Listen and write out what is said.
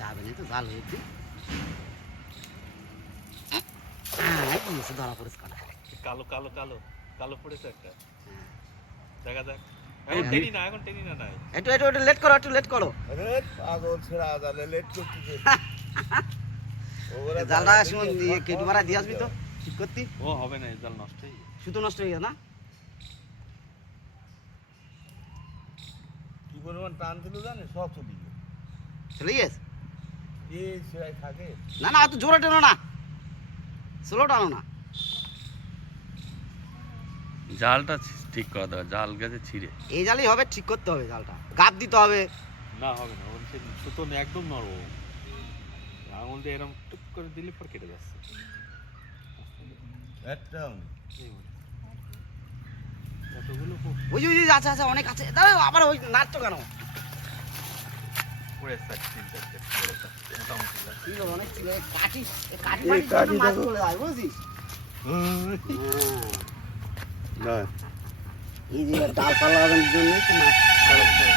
যাবে না তো জাল হয়েছে ধরা পরিষ্কার কালো কালো কালো কালো পড়েছে একটা দেখা যাক হ্যাঁ। এখন টেনি না নাই একটু লেট করো লেট করতেছে জালটা শুন দিয়ে কেটু মারা দিয়ে আসবি তো ঠিক করতি ও হবে না এই জাল নষ্ট হয়ে যাবে। সুতো নষ্ট হয়ে গেছে না কি পরিমাণ টান দিল জানে সব চলে গেল চলে গেছে এই সেরাই থাকে না না অত জোরে টেনো না স্লো টানো না জালটা ঠিক করা দরকার জাল গেছে ছিঁড়ে এই জালই হবে ঠিক করতে হবে জালটা গাপ দিতে হবে না হবে না ওখানে সুতো একদম নরম আঙুল দিয়ে এরকম টুক করে দিলে পর কেটে যাচ্ছে একটা এতগুলো ওই ওই আচ্ছা আচ্ছা অনেক আছে দাঁড়াও আবার ওই নাচতো কেন পড়ে যাচ্ছে তিন চারটে বড়টা মোটামুটি কি বল অনেক ছিল কাটি কাটি মাছ চলে যায় বুঝছিস না এই যে ডাল পালা জন্য মাছ